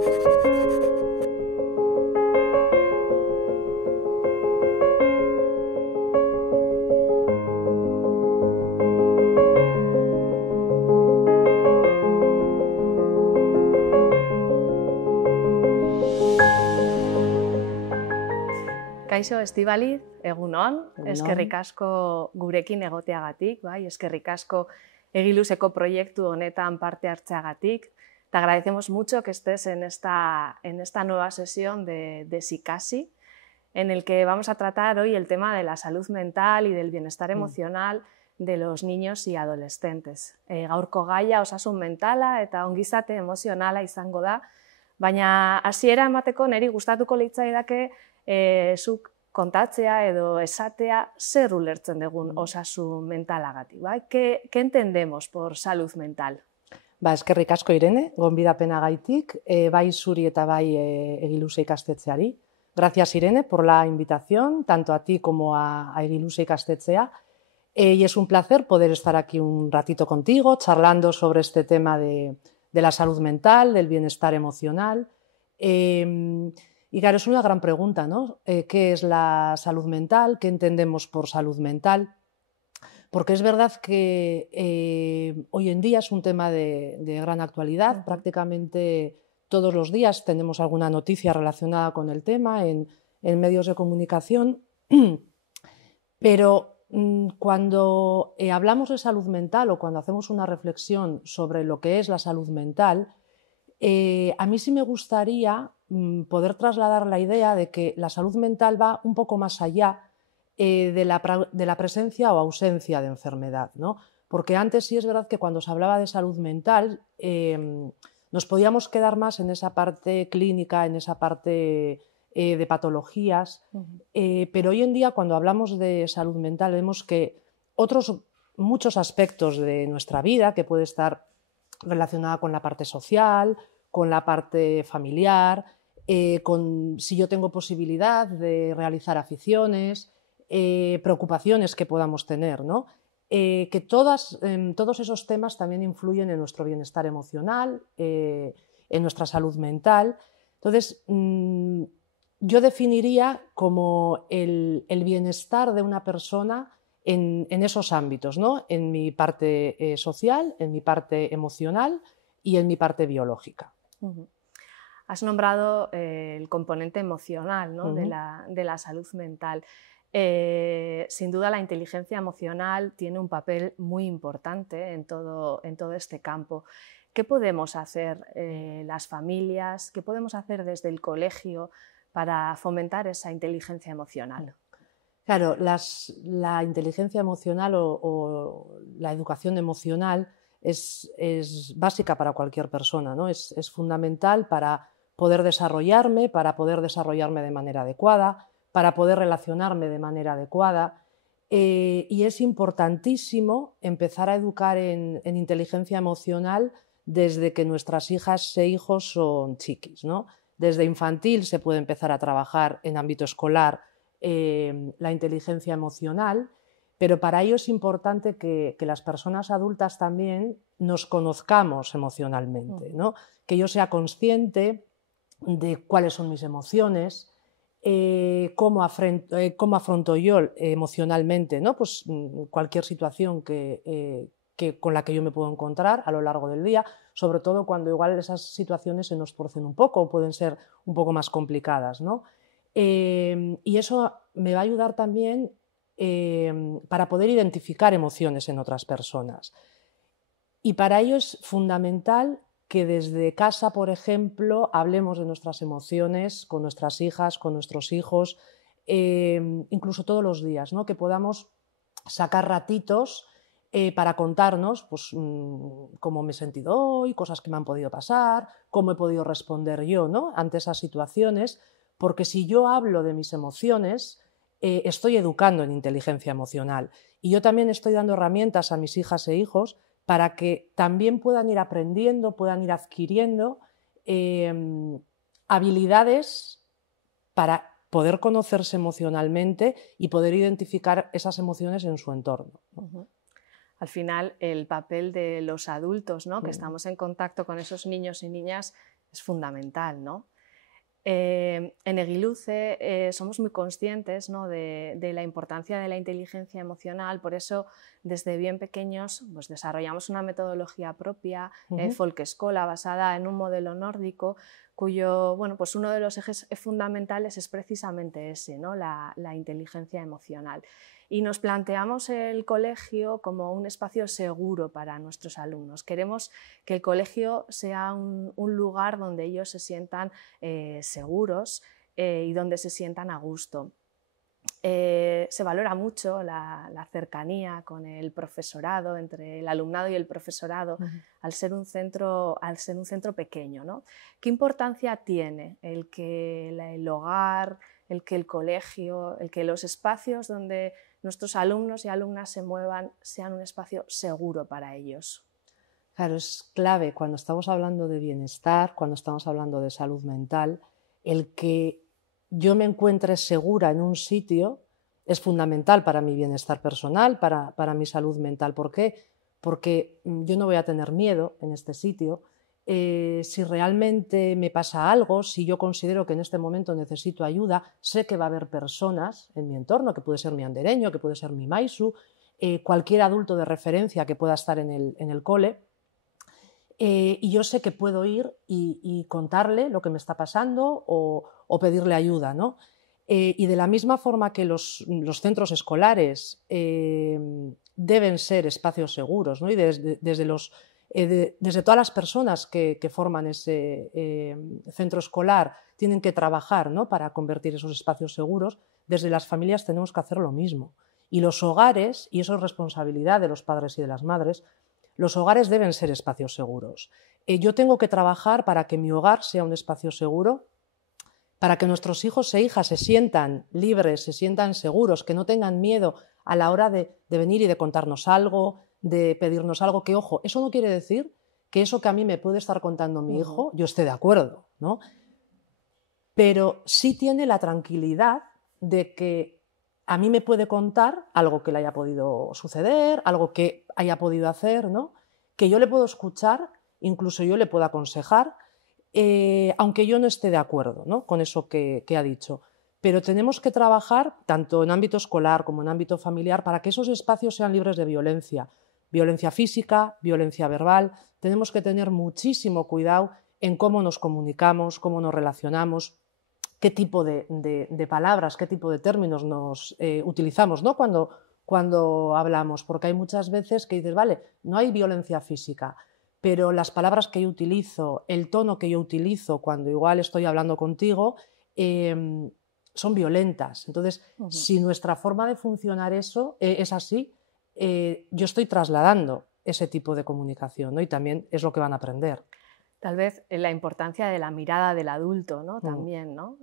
Kaixo Estibaliz, egun on, eskerrik asko gurekin egoteagatik, bai, eskerrik asko Egiluzeko proiektu honetan parte hartzeagatik. Te agradecemos mucho que estés en esta nueva sesión de Sikasi, en el que vamos a tratar hoy el tema de la salud mental y del bienestar emocional de los niños y adolescentes. Gaurko gaia osasun mentala eta ongizate emozionala izango da, baina hasiera emateko niri gustatuko litzaidake zuk kontatzea edo esatea zer ulertzen dugun osasun mentalagatik, bai? ¿Qué entendemos por salud mental? Eskerrik asko Irene, gonbidapenagaitik, bai zuri eta bai Egiluze ikastetxeari. Gracias Irene por la invitación, tanto a ti como a Egiluze ikastetxea. Y es un placer poder estar aquí un ratito contigo, charlando sobre este tema de la salud mental, del bienestar emocional. Y claro, es una gran pregunta, ¿no? ¿Qué es la salud mental? ¿Qué entendemos por salud mental? Porque es verdad que hoy en día es un tema de gran actualidad. Prácticamente todos los días tenemos alguna noticia relacionada con el tema en medios de comunicación. Pero cuando hablamos de salud mental o cuando hacemos una reflexión sobre lo que es la salud mental, a mí sí me gustaría poder trasladar la idea de que la salud mental va un poco más allá de la presencia o ausencia de enfermedad, ¿no? Porque antes sí es verdad que cuando se hablaba de salud mental nos podíamos quedar más en esa parte clínica, en esa parte de patologías, pero hoy en día cuando hablamos de salud mental vemos que muchos aspectos de nuestra vida, que puede estar relacionada con la parte social, con la parte familiar, con si yo tengo posibilidad de realizar aficiones, preocupaciones que podamos tener, ¿no? Que todos esos temas también influyen en nuestro bienestar emocional, en nuestra salud mental. Entonces, yo definiría como el bienestar de una persona en esos ámbitos, ¿no? En mi parte social, en mi parte emocional y en mi parte biológica. Has nombrado el componente emocional, ¿no? de la salud mental. Sin duda la inteligencia emocional tiene un papel muy importante en todo este campo. ¿Qué podemos hacer las familias? ¿Qué podemos hacer desde el colegio para fomentar esa inteligencia emocional? Claro, la inteligencia emocional o la educación emocional es básica para cualquier persona, ¿no? Es fundamental para poder desarrollarme de manera adecuada, para poder relacionarme de manera adecuada. Y es importantísimo empezar a educar en inteligencia emocional desde que nuestras hijas e hijos son chiquis, ¿no? Desde infantil se puede empezar a trabajar en ámbito escolar la inteligencia emocional, pero para ello es importante que las personas adultas también nos conozcamos emocionalmente, ¿no? Que yo sea consciente de cuáles son mis emociones, cómo afronto yo emocionalmente, ¿no? Pues cualquier situación con la que yo me puedo encontrar a lo largo del día, sobre todo cuando igual esas situaciones se nos torcen un poco o pueden ser un poco más complicadas, ¿no? Y eso me va a ayudar también para poder identificar emociones en otras personas. Y para ello es fundamental que desde casa, por ejemplo, hablemos de nuestras emociones con nuestras hijas, con nuestros hijos, incluso todos los días, ¿no? Que podamos sacar ratitos para contarnos pues, cómo me he sentido hoy, cosas que me han podido pasar, cómo he podido responder yo, ¿no? Ante esas situaciones, porque si yo hablo de mis emociones, estoy educando en inteligencia emocional y yo también estoy dando herramientas a mis hijas e hijos para que también puedan ir aprendiendo, puedan ir adquiriendo habilidades para poder conocerse emocionalmente y poder identificar esas emociones en su entorno. Al final, el papel de los adultos, ¿no? Que estamos en contacto con esos niños y niñas, es fundamental, ¿no? En Egiluce somos muy conscientes, ¿no?, de la importancia de la inteligencia emocional, por eso desde bien pequeños pues, desarrollamos una metodología propia, Folkeskola, basada en un modelo nórdico, cuyo, bueno, pues uno de los ejes fundamentales es precisamente ese, ¿no?, la inteligencia emocional. Y nos planteamos el colegio como un espacio seguro para nuestros alumnos. Queremos que el colegio sea un lugar donde ellos se sientan seguros y donde se sientan a gusto. Se valora mucho la cercanía con el profesorado, entre el alumnado y el profesorado, al ser un centro pequeño, ¿no? ¿Qué importancia tiene el que el hogar, el que el colegio, el que los espacios donde nuestros alumnos y alumnas se muevan sean un espacio seguro para ellos? Claro, es clave cuando estamos hablando de bienestar, cuando estamos hablando de salud mental, el que yo me encuentre segura en un sitio es fundamental para mi bienestar personal, para mi salud mental. ¿Por qué? Porque yo no voy a tener miedo en este sitio. Si realmente me pasa algo, si yo considero que en este momento necesito ayuda, sé que va a haber personas en mi entorno, que puede ser mi andereño, que puede ser mi maisu, cualquier adulto de referencia que pueda estar en el cole. Y yo sé que puedo ir y contarle lo que me está pasando o pedirle ayuda, ¿no? Y de la misma forma que los centros escolares deben ser espacios seguros, ¿no? Y desde todas las personas que forman ese centro escolar tienen que trabajar, ¿no?, para convertir esos espacios seguros, desde las familias tenemos que hacer lo mismo. Y los hogares, y eso es responsabilidad de los padres y de las madres, los hogares deben ser espacios seguros. Yo tengo que trabajar para que mi hogar sea un espacio seguro, para que nuestros hijos e hijas se sientan libres, se sientan seguros, que no tengan miedo a la hora de venir y de contarnos algo, de pedirnos algo, que ojo, eso no quiere decir que eso que a mí me puede estar contando mi hijo, yo esté de acuerdo, ¿no? Pero sí tiene la tranquilidad de que a mí me puede contar algo que le haya podido suceder, algo que haya podido hacer, ¿no?, que yo le puedo escuchar, incluso yo le puedo aconsejar, aunque yo no esté de acuerdo, ¿no?, con eso que ha dicho. Pero tenemos que trabajar tanto en ámbito escolar como en ámbito familiar para que esos espacios sean libres de violencia. Violencia física, violencia verbal. Tenemos que tener muchísimo cuidado en cómo nos comunicamos, cómo nos relacionamos, qué tipo de palabras, qué tipo de términos nos utilizamos, ¿no?, cuando hablamos, porque hay muchas veces que dices, vale, no hay violencia física, pero las palabras que yo utilizo, el tono que yo utilizo cuando igual estoy hablando contigo, son violentas. Entonces, si nuestra forma de funcionar es así, yo estoy trasladando ese tipo de comunicación, ¿no?, y también es lo que van a aprender. Tal vez la importancia de la mirada del adulto, ¿no?, también, ¿no?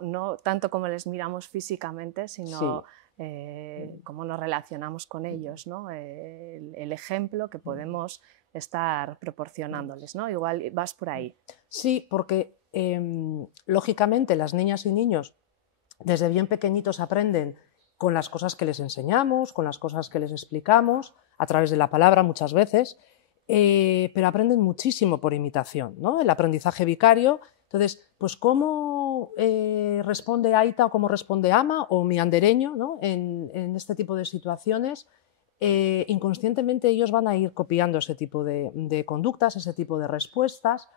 No tanto como les miramos físicamente, sino cómo nos relacionamos con ellos, ¿no? El ejemplo que podemos estar proporcionándoles, ¿no? Igual vas por ahí. Sí, porque lógicamente las niñas y niños desde bien pequeñitos aprenden con las cosas que les enseñamos, con las cosas que les explicamos, a través de la palabra muchas veces, pero aprenden muchísimo por imitación, ¿no?, el aprendizaje vicario. Entonces, pues cómo responde Aita o cómo responde Ama o mi andereño, ¿no?, en este tipo de situaciones, inconscientemente ellos van a ir copiando ese tipo de conductas, ese tipo de respuestas.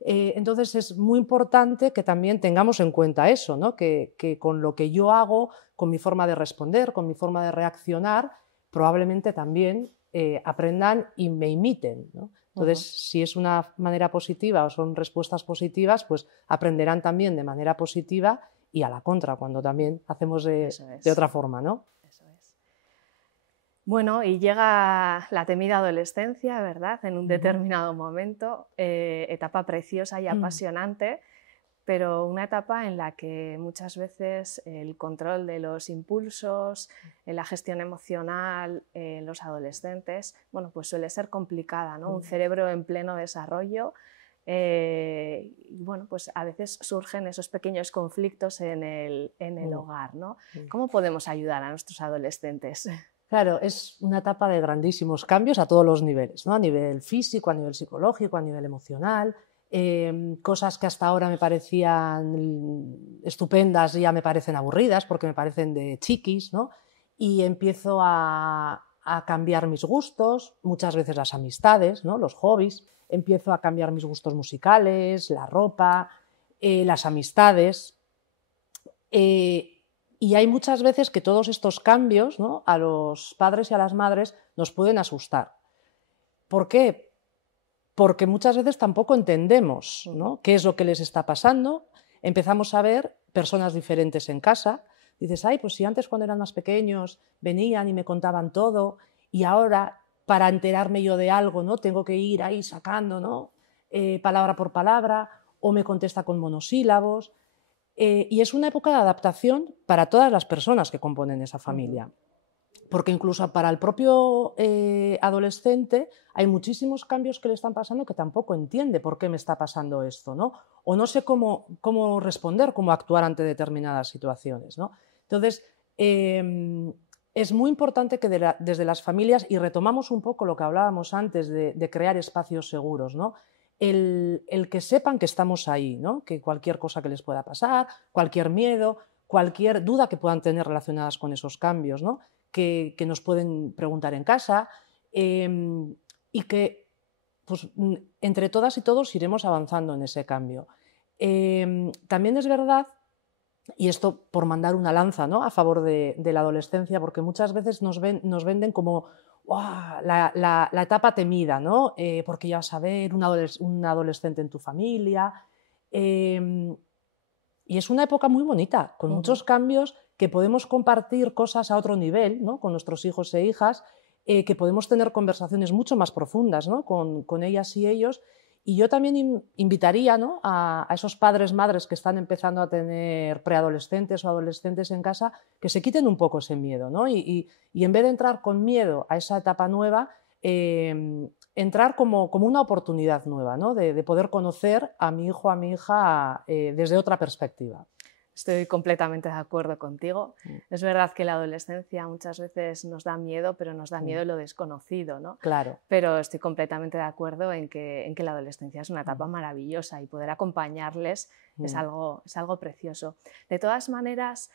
Entonces es muy importante que también tengamos en cuenta eso, ¿no?, que con lo que yo hago, con mi forma de responder, con mi forma de reaccionar, probablemente también aprendan y me imiten, ¿no? Entonces, si es una manera positiva o son respuestas positivas, pues aprenderán también de manera positiva y a la contra, cuando también hacemos de otra forma, ¿no? Eso es. Bueno, y llega la temida adolescencia, ¿verdad?, en un determinado momento, etapa preciosa y apasionante, pero una etapa en la que muchas veces el control de los impulsos, la gestión emocional en los adolescentes, bueno, pues suele ser complicada, ¿no? Un cerebro en pleno desarrollo, y bueno, pues a veces surgen esos pequeños conflictos en el hogar, ¿no? ¿Cómo podemos ayudar a nuestros adolescentes? Claro, es una etapa de grandísimos cambios a todos los niveles, ¿no? A nivel físico, a nivel psicológico, a nivel emocional. Cosas que hasta ahora me parecían estupendas ya me parecen aburridas porque me parecen de chiquis, ¿no? Y empiezo a cambiar mis gustos, muchas veces las amistades, ¿no? Los hobbies. Empiezo a cambiar mis gustos musicales, la ropa, las amistades. Y hay muchas veces que todos estos cambios, ¿no? A los padres y a las madres nos pueden asustar. ¿Por qué? Porque muchas veces tampoco entendemos, ¿no? Qué es lo que les está pasando. Empezamos a ver personas diferentes en casa. Dices, ay, pues si antes cuando eran más pequeños venían y me contaban todo y ahora para enterarme yo de algo, ¿no? Tengo que ir ahí sacando, ¿no? Palabra por palabra, o me contesta con monosílabos. Y es una época de adaptación para todas las personas que componen esa familia. Porque incluso para el propio adolescente hay muchísimos cambios que le están pasando que tampoco entiende por qué me está pasando esto, ¿no? O no sé cómo responder, cómo actuar ante determinadas situaciones, ¿no? Entonces, es muy importante que desde las familias, y retomamos un poco lo que hablábamos antes de crear espacios seguros, ¿no? El que sepan que estamos ahí, ¿no? Que cualquier cosa que les pueda pasar, cualquier miedo, cualquier duda que puedan tener relacionadas con esos cambios, ¿no? Que nos pueden preguntar en casa y que pues, entre todas y todos iremos avanzando en ese cambio. También es verdad, y esto por mandar una lanza, ¿no? A favor de la adolescencia, porque muchas veces nos venden como ¡wow! La etapa temida, ¿no? Porque ya vas a ver un adolescente en tu familia. Y es una época muy bonita, con muchos cambios, que podemos compartir cosas a otro nivel, ¿no? Con nuestros hijos e hijas, que podemos tener conversaciones mucho más profundas, ¿no? con ellas y ellos. Y yo también invitaría, ¿no? a esos padres, madres que están empezando a tener preadolescentes o adolescentes en casa, que se quiten un poco ese miedo, ¿no? Y en vez de entrar con miedo a esa etapa nueva, entrar como una oportunidad nueva, ¿no? de poder conocer a mi hijo, a mi hija desde otra perspectiva. Estoy completamente de acuerdo contigo. Es verdad que la adolescencia muchas veces nos da miedo, pero nos da miedo lo desconocido, ¿no? Claro. Pero estoy completamente de acuerdo en que la adolescencia es una etapa maravillosa y poder acompañarles es algo precioso. De todas maneras,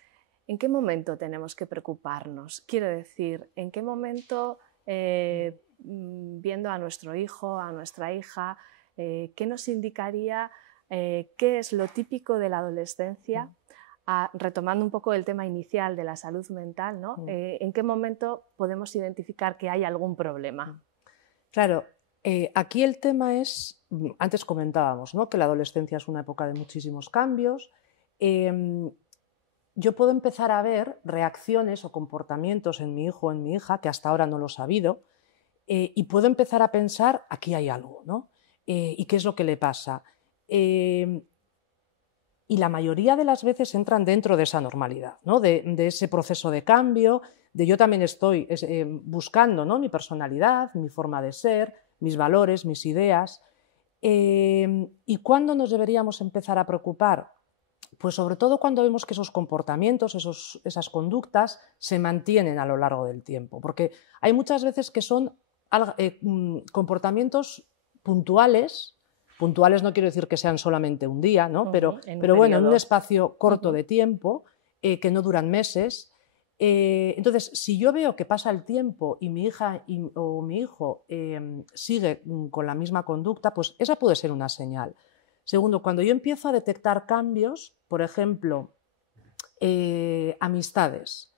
¿en qué momento tenemos que preocuparnos? Quiero decir, ¿en qué momento, viendo a nuestro hijo, a nuestra hija, qué nos indicaría qué es lo típico de la adolescencia? Retomando un poco el tema inicial de la salud mental, ¿no? ¿En qué momento podemos identificar que hay algún problema? Claro, aquí el tema es, antes comentábamos, ¿no? Que la adolescencia es una época de muchísimos cambios. Yo puedo empezar a ver reacciones o comportamientos en mi hijo o en mi hija que hasta ahora no lo he sabido, y puedo empezar a pensar, aquí hay algo, ¿no? ¿Y qué es lo que le pasa? Y la mayoría de las veces entran dentro de esa normalidad, ¿no? de ese proceso de cambio, de yo también estoy buscando, ¿no? Mi personalidad, mi forma de ser, mis valores, mis ideas. ¿Y cuándo nos deberíamos empezar a preocupar? Pues sobre todo cuando vemos que esos comportamientos, esas conductas se mantienen a lo largo del tiempo, porque hay muchas veces que son comportamientos puntuales. Puntuales no quiero decir que sean solamente un día, ¿no? Pero bueno, en un espacio corto de tiempo, que no duran meses. Entonces, si yo veo que pasa el tiempo y mi hija o mi hijo sigue con la misma conducta, pues esa puede ser una señal. Segundo, cuando yo empiezo a detectar cambios, por ejemplo, amistades,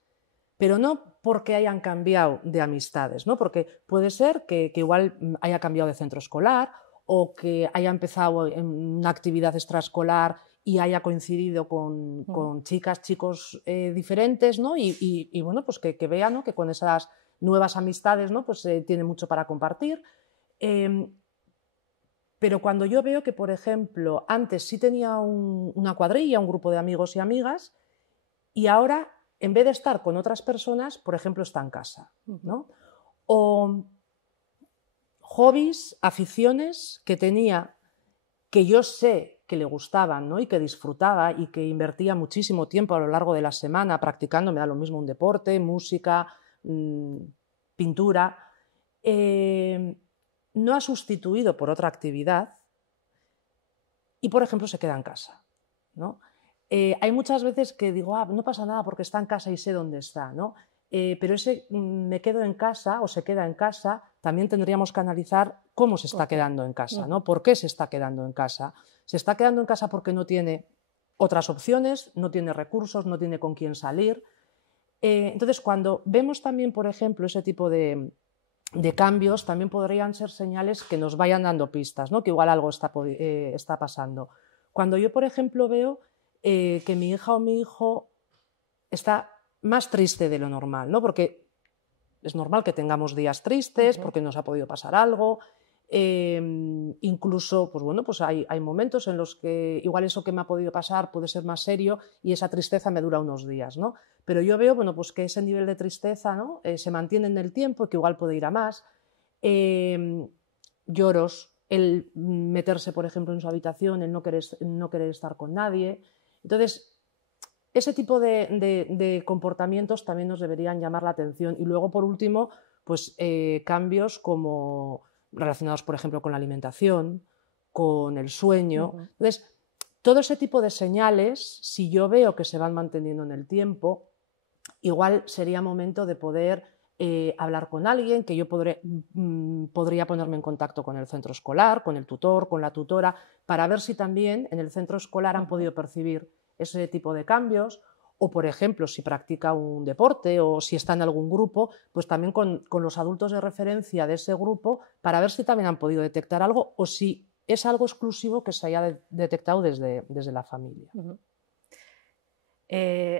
pero no porque hayan cambiado de amistades, ¿no? Porque puede ser que igual haya cambiado de centro escolar o que haya empezado en una actividad extraescolar y haya coincidido con chicas, chicos diferentes, ¿no? Y bueno, pues que vean, ¿no? Que con esas nuevas amistades, ¿no? Pues tiene mucho para compartir. Pero cuando yo veo que, por ejemplo, antes sí tenía una cuadrilla, un grupo de amigos y amigas, y ahora, en vez de estar con otras personas, por ejemplo, está en casa, ¿no? O hobbies, aficiones que tenía, que yo sé que le gustaban, ¿no? Y que disfrutaba y que invertía muchísimo tiempo a lo largo de la semana practicando, me da lo mismo un deporte, música, pintura, no ha sustituido por otra actividad y, por ejemplo, se queda en casa, ¿no? Hay muchas veces que digo, no pasa nada porque está en casa y sé dónde está, ¿no? Pero ese me quedo en casa o se queda en casa, también tendríamos que analizar cómo se está quedando en casa, ¿no? ¿Por qué se está quedando en casa? Se está quedando en casa porque no tiene otras opciones, no tiene recursos, no tiene con quién salir. Entonces, cuando vemos también, por ejemplo, ese tipo de cambios, también podrían ser señales que nos vayan dando pistas, ¿no? Que igual algo está pasando. Cuando yo, por ejemplo, veo que mi hija o mi hijo está más triste de lo normal, ¿no? Porque es normal que tengamos días tristes, porque nos ha podido pasar algo. Incluso, pues bueno, pues hay momentos en los que igual eso que me ha podido pasar puede ser más serio y esa tristeza me dura unos días, ¿no? Pero yo veo, bueno, pues que ese nivel de tristeza, ¿no? Se mantiene en el tiempo y que igual puede ir a más. Lloros, el meterse, por ejemplo, en su habitación, el no querer estar con nadie. Entonces, ese tipo de comportamientos también nos deberían llamar la atención. Y luego, por último, pues cambios como relacionados, por ejemplo, con la alimentación, con el sueño. Entonces, todo ese tipo de señales, si yo veo que se van manteniendo en el tiempo, igual sería momento de poder hablar con alguien, que yo podría ponerme en contacto con el centro escolar, con el tutor, con la tutora, para ver si también en el centro escolar han podido percibir ese tipo de cambios, o por ejemplo, si practica un deporte o si está en algún grupo, pues también con los adultos de referencia de ese grupo para ver si también han podido detectar algo o si es algo exclusivo que se haya detectado desde la familia.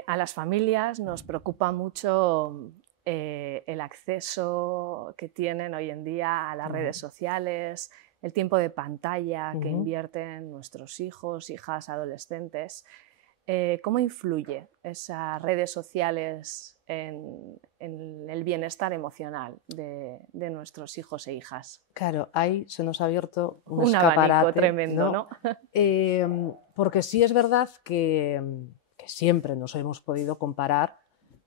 A las familias nos preocupa mucho el acceso que tienen hoy en día a las redes sociales, el tiempo de pantalla que invierten nuestros hijos, hijas, adolescentes. ¿Cómo influye esas redes sociales en el bienestar emocional de nuestros hijos e hijas? Claro, ahí se nos ha abierto un escaparate, abanico ¿no? tremendo, ¿no? Porque sí es verdad que siempre nos hemos podido comparar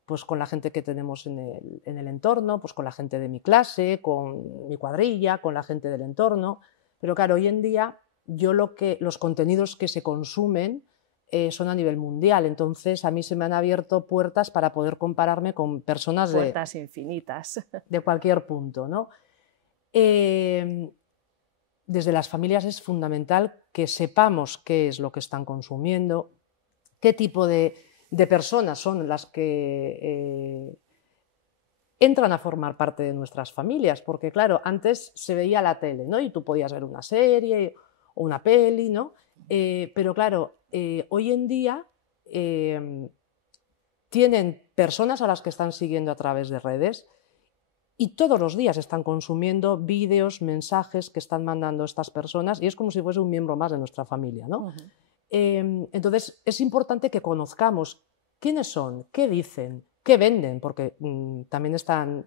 pues, con la gente que tenemos en el entorno, pues, con la gente de mi clase, con mi cuadrilla, con la gente del entorno. Pero claro, hoy en día los contenidos que se consumen son a nivel mundial, entonces a mí se me han abierto puertas para poder compararme con personas puertas infinitas de cualquier punto, ¿no? Desde las familias es fundamental que sepamos qué es lo que están consumiendo, qué tipo de personas son las que entran a formar parte de nuestras familias, porque claro, antes se veía la tele, ¿no? Y tú podías ver una serie o una peli, ¿no? Pero claro, hoy en día tienen personas a las que están siguiendo a través de redes y todos los días están consumiendo vídeos, mensajes que están mandando estas personas y es como si fuese un miembro más de nuestra familia, ¿no? Entonces es importante que conozcamos quiénes son, qué dicen, qué venden, porque también están,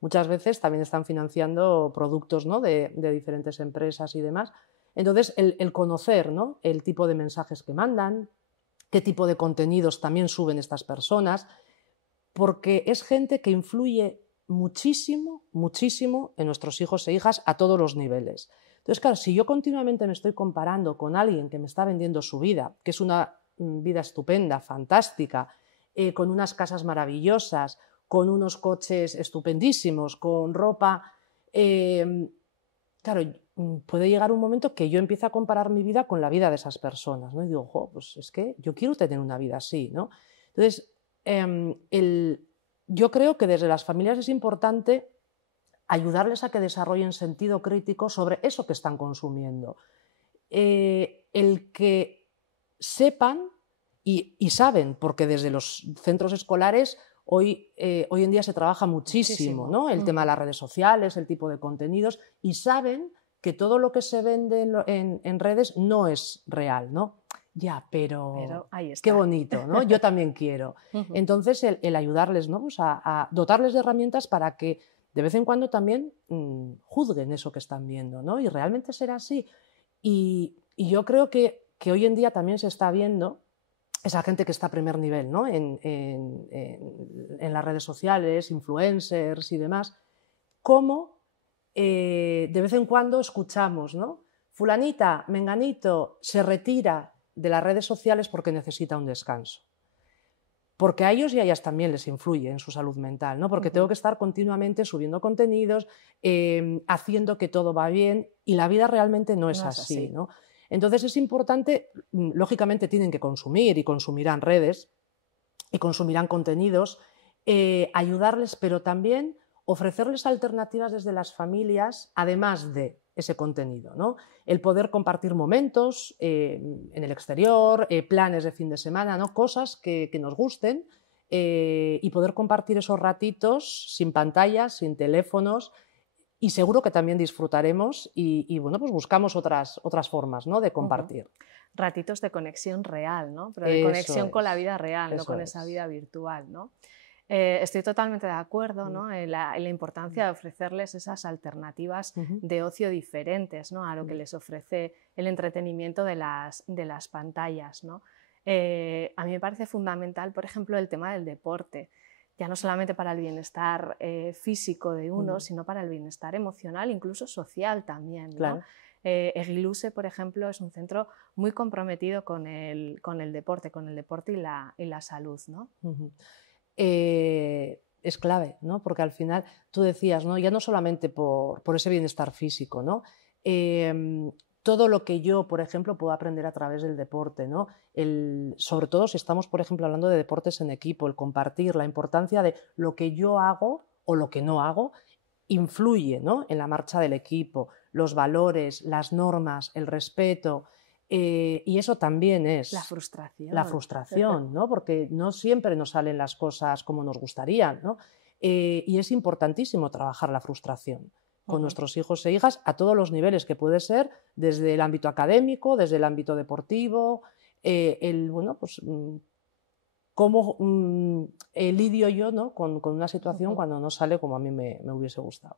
muchas veces también están financiando productos, ¿no? de diferentes empresas y demás. Entonces el conocer, ¿no? el tipo de mensajes que mandan, qué tipo de contenidos también suben estas personas, porque es gente que influye muchísimo, muchísimo en nuestros hijos e hijas a todos los niveles. Entonces, claro, si yo continuamente me estoy comparando con alguien que me está vendiendo su vida, que es una vida estupenda, fantástica, con unas casas maravillosas, con unos coches estupendísimos, con ropa, claro, puede llegar un momento que yo empiezo a comparar mi vida con la vida de esas personas, ¿no? Y digo, pues es que yo quiero tener una vida así, ¿no? Entonces, yo creo que desde las familias es importante ayudarles a que desarrollen sentido crítico sobre eso que están consumiendo. El que sepan y saben, porque desde los centros escolares hoy en día se trabaja muchísimo, ¿no? El tema de las redes sociales, el tipo de contenidos, y saben que todo lo que se vende en redes no es real, ¿no? Ya, pero ahí está. Qué bonito, ¿no? Yo también quiero. Entonces, el ayudarles, ¿no? Pues a dotarles de herramientas para que de vez en cuando también juzguen eso que están viendo, ¿no? Y realmente será así. Y yo creo que hoy en día también se está viendo esa gente que está a primer nivel, ¿no? en las redes sociales, influencers y demás, cómo de vez en cuando escuchamos, ¿no? Fulanita, menganito, se retira de las redes sociales porque necesita un descanso. Porque a ellos y a ellas también les influye en su salud mental, ¿no? Porque tengo que estar continuamente subiendo contenidos, haciendo que todo va bien, y la vida realmente no es así, ¿no? Entonces es importante, lógicamente tienen que consumir y consumirán redes y consumirán contenidos, ayudarles, pero también ofrecerles alternativas desde las familias, además de ese contenido, ¿no? El poder compartir momentos en el exterior, planes de fin de semana, ¿no? Cosas que nos gusten, y poder compartir esos ratitos sin pantallas, sin teléfonos, y seguro que también disfrutaremos y bueno, pues buscamos otras formas, ¿no? De compartir. Ratitos de conexión real, ¿no? Pero de conexión con la vida real, no con esa vida virtual, ¿no? Estoy totalmente de acuerdo, ¿no? en la importancia de ofrecerles esas alternativas de ocio diferentes, ¿no? A lo que les ofrece el entretenimiento de las pantallas, ¿no? A mí me parece fundamental, por ejemplo, el tema del deporte, ya no solamente para el bienestar físico de uno, sino para el bienestar emocional, incluso social también, ¿no? Claro. Egiluse, por ejemplo, es un centro muy comprometido con el deporte y la salud, ¿no? Es clave, ¿no? Porque al final tú decías, ¿no? Ya no solamente por ese bienestar físico, ¿no? Todo lo que yo, por ejemplo, puedo aprender a través del deporte, ¿no? Sobre todo si estamos, por ejemplo, hablando de deportes en equipo, el compartir, la importancia de lo que yo hago o lo que no hago influye, ¿no? En la marcha del equipo, los valores, las normas, el respeto. Y eso también es la frustración. La frustración, ¿no? Porque no siempre nos salen las cosas como nos gustarían, ¿no? Y es importantísimo trabajar la frustración con nuestros hijos e hijas a todos los niveles, que puede ser desde el ámbito académico, desde el ámbito deportivo, bueno, pues cómo lidio yo, ¿no? con una situación cuando no sale como a mí me hubiese gustado.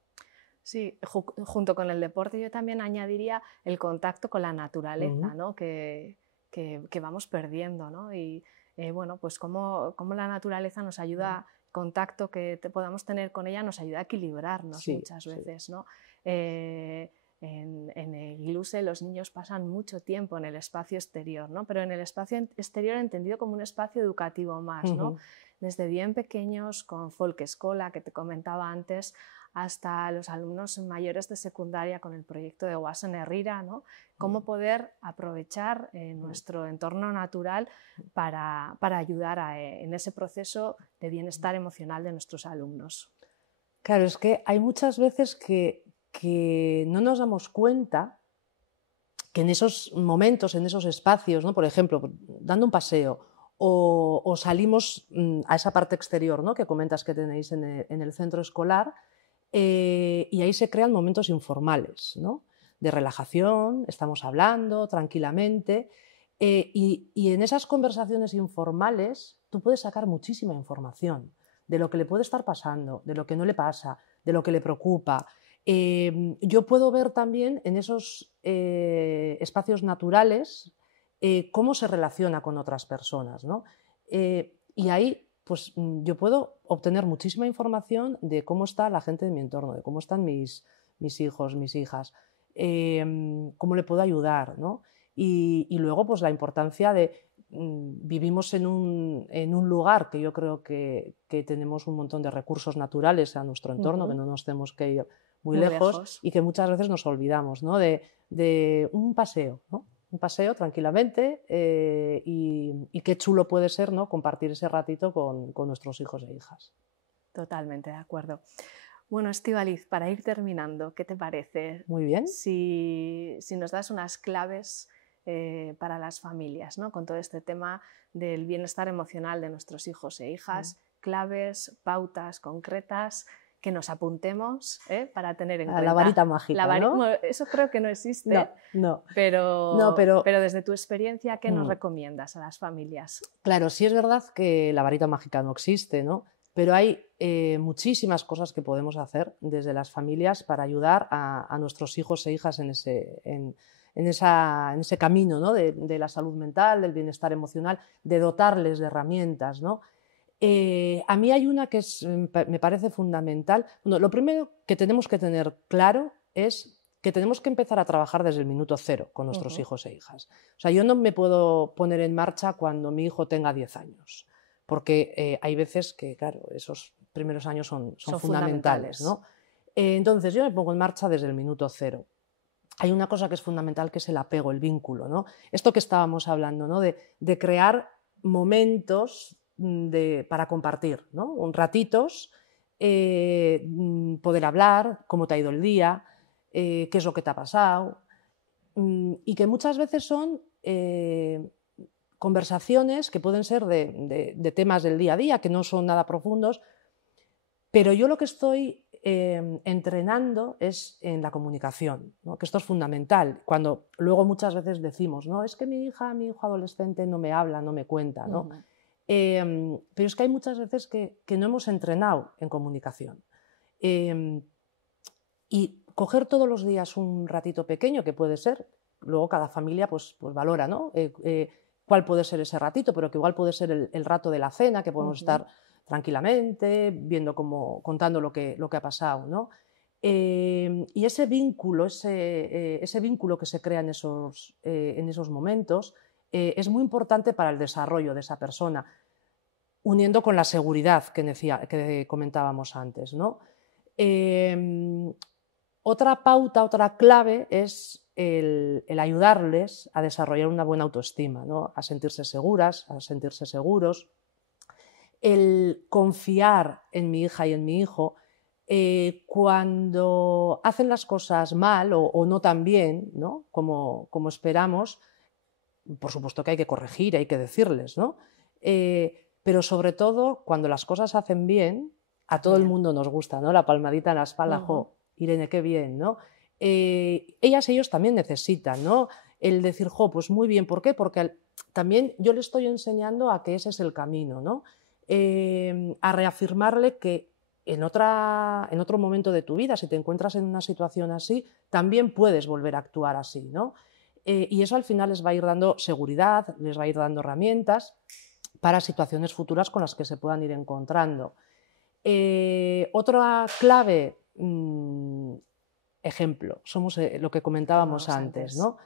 Sí, junto con el deporte yo también añadiría el contacto con la naturaleza, ¿no? que vamos perdiendo, ¿no? Y bueno, pues cómo la naturaleza nos ayuda, contacto que podamos tener con ella nos ayuda a equilibrarnos muchas veces, ¿no? En Egiluse los niños pasan mucho tiempo en el espacio exterior, ¿no? Pero en el espacio exterior entendido como un espacio educativo más, ¿no? Desde bien pequeños, con Folkeskola, que te comentaba antes, hasta los alumnos mayores de secundaria con el proyecto de Oasen Herrira, ¿no? Cómo poder aprovechar nuestro entorno natural para ayudar en ese proceso de bienestar emocional de nuestros alumnos. Claro, es que hay muchas veces que no nos damos cuenta que en esos momentos, en esos espacios, ¿no? Por ejemplo, dando un paseo o salimos a esa parte exterior, ¿no? Que comentas que tenéis en el centro escolar, y ahí se crean momentos informales, ¿no? De relajación, estamos hablando tranquilamente, y en esas conversaciones informales tú puedes sacar muchísima información de lo que le puede estar pasando, de lo que no le pasa, de lo que le preocupa. Yo puedo ver también en esos espacios naturales cómo se relaciona con otras personas, ¿no? Y ahí pues yo puedo obtener muchísima información de cómo está la gente de mi entorno, de cómo están mis hijos, mis hijas, cómo le puedo ayudar, ¿no? Y luego pues la importancia de vivimos en un lugar que yo creo que tenemos un montón de recursos naturales a nuestro entorno, que no nos tenemos que ir muy lejos y que muchas veces nos olvidamos, ¿no? de un paseo, ¿no? Un paseo tranquilamente, y qué chulo puede ser, ¿no? Compartir ese ratito con nuestros hijos e hijas. Totalmente de acuerdo. Bueno, Estíbaliz, para ir terminando, ¿qué te parece? Muy bien. Si nos das unas claves para las familias, ¿no? Con todo este tema del bienestar emocional de nuestros hijos e hijas, claves, pautas concretas que nos apuntemos para tener en cuenta. La varita mágica, ¿no? Eso creo que no existe, no. Pero desde tu experiencia, ¿qué nos recomiendas a las familias? Claro, sí es verdad que la varita mágica no existe, ¿no? Pero hay muchísimas cosas que podemos hacer desde las familias para ayudar a nuestros hijos e hijas en ese camino, ¿no? de la salud mental, del bienestar emocional, de dotarles de herramientas, ¿no? A mí hay una que me parece fundamental. Bueno, lo primero que tenemos que tener claro es que tenemos que empezar a trabajar desde el minuto cero con nuestros hijos e hijas. O sea, yo no me puedo poner en marcha cuando mi hijo tenga 10 años, porque hay veces que, claro, esos primeros años son fundamentales, ¿no? Entonces, yo me pongo en marcha desde el minuto cero. Hay una cosa que es fundamental, que es el apego, el vínculo, ¿no? Esto que estábamos hablando, ¿no? de crear momentos para compartir, ¿no? Ratitos, poder hablar, cómo te ha ido el día, qué es lo que te ha pasado, y que muchas veces son conversaciones que pueden ser de temas del día a día, que no son nada profundos, pero yo lo que estoy entrenando es en la comunicación, ¿no? Que esto es fundamental. Cuando luego muchas veces decimos, no, es que mi hijo adolescente no me habla, no me cuenta, ¿no? Pero es que hay muchas veces que no hemos entrenado en comunicación. Y coger todos los días un ratito pequeño, que puede ser, luego cada familia pues valora, ¿no? Cuál puede ser ese ratito, pero que igual puede ser el rato de la cena, que podemos estar tranquilamente, viendo contando lo que ha pasado, ¿no? Y ese vínculo que se crea en esos momentos es muy importante para el desarrollo de esa persona, uniendo con la seguridad que comentábamos antes, ¿no? Otra pauta, otra clave es el ayudarles a desarrollar una buena autoestima, ¿no? A sentirse seguras, a sentirse seguros, el confiar en mi hija y en mi hijo. Cuando hacen las cosas mal o no tan bien, ¿no? Como esperamos, por supuesto que hay que corregir, hay que decirles, ¿no? Pero sobre todo, cuando las cosas hacen bien, a todo el mundo nos gusta, ¿no? La palmadita en la espalda, jo, Irene, qué bien, ¿no? Ellas y ellos también necesitan, ¿no? El decir, jo, pues muy bien, ¿por qué? Porque también yo le estoy enseñando a que ese es el camino, ¿no? A reafirmarle que en otro momento de tu vida, si te encuentras en una situación así, también puedes volver a actuar así, ¿no? Y eso al final les va a ir dando seguridad, les va a ir dando herramientas para situaciones futuras con las que se puedan ir encontrando. Otra clave, ejemplo, somos lo que comentábamos antes, ¿no?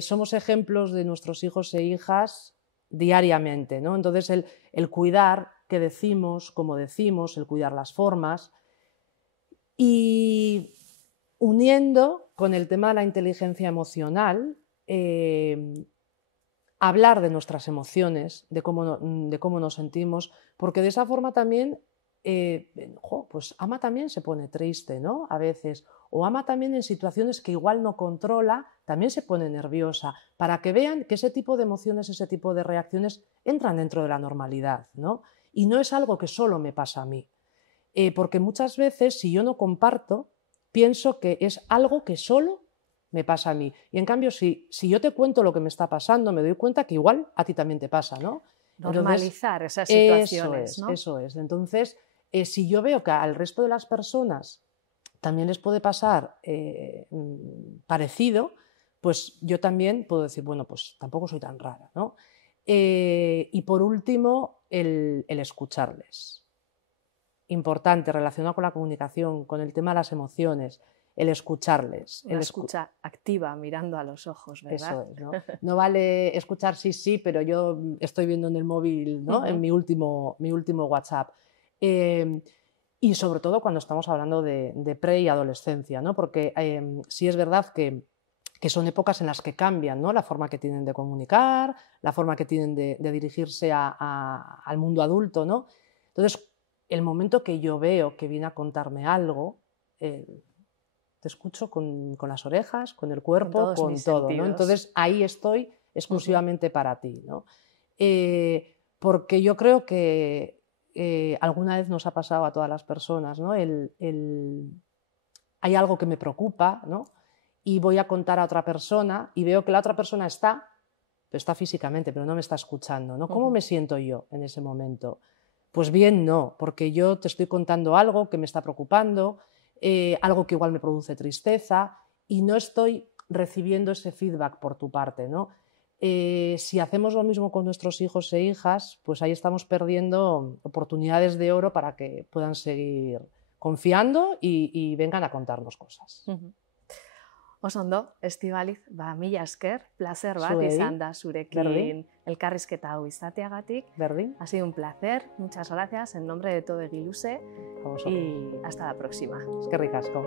Somos ejemplos de nuestros hijos e hijas diariamente, ¿no? Entonces el cuidar qué decimos, cómo decimos, el cuidar las formas, y uniendo con el tema de la inteligencia emocional, hablar de nuestras emociones, de cómo nos sentimos, porque de esa forma también, pues Ama también se pone triste, ¿no? A veces, o Ama también en situaciones que igual no controla, también se pone nerviosa, para que vean que ese tipo de emociones, ese tipo de reacciones entran dentro de la normalidad, ¿no? Y no es algo que solo me pasa a mí, porque muchas veces, si yo no comparto, pienso que es algo que solo me pasa a mí. Y en cambio, si yo te cuento lo que me está pasando, me doy cuenta que igual a ti también te pasa, ¿no? Normalizar esas situaciones, ¿no? Eso es. Entonces, si yo veo que al resto de las personas también les puede pasar parecido, pues yo también puedo decir, bueno, pues tampoco soy tan rara, ¿no? Y por último, el escucharles. Importante, relacionado con la comunicación, con el tema de las emociones, el escucharles. Una escucha activa, mirando a los ojos, ¿verdad? Eso es, ¿no? No vale escuchar sí, pero yo estoy viendo en el móvil, ¿no? En mi último WhatsApp. Y sobre todo cuando estamos hablando de pre y adolescencia, ¿no? Porque sí es verdad que son épocas en las que cambian, ¿no? La forma que tienen de comunicar, la forma que tienen de dirigirse al mundo adulto, ¿no? Entonces, el momento que yo veo que viene a contarme algo, te escucho con las orejas, con el cuerpo, con todo, ¿no? Entonces ahí estoy exclusivamente para ti, ¿no? Porque yo creo que alguna vez nos ha pasado a todas las personas, ¿no? Hay algo que me preocupa, ¿no? Y voy a contar a otra persona y veo que la otra persona está físicamente, pero no me está escuchando, ¿no? ¿Cómo me siento yo en ese momento? Pues bien, no, porque yo te estoy contando algo que me está preocupando, algo que igual me produce tristeza, y no estoy recibiendo ese feedback por tu parte, ¿no? Si hacemos lo mismo con nuestros hijos e hijas, pues ahí estamos perdiendo oportunidades de oro para que puedan seguir confiando y vengan a contarnos cosas. Oso ondo, Estibaliz, mila esker, placer bat Zuei, izan da zurekin berdin. elkarrizketa hau izateagatik. Berdin, Ha sido un placer, muchas gracias en nombre de todo Egiluse a vosotros. y hasta la próxima. Eskerrik asko.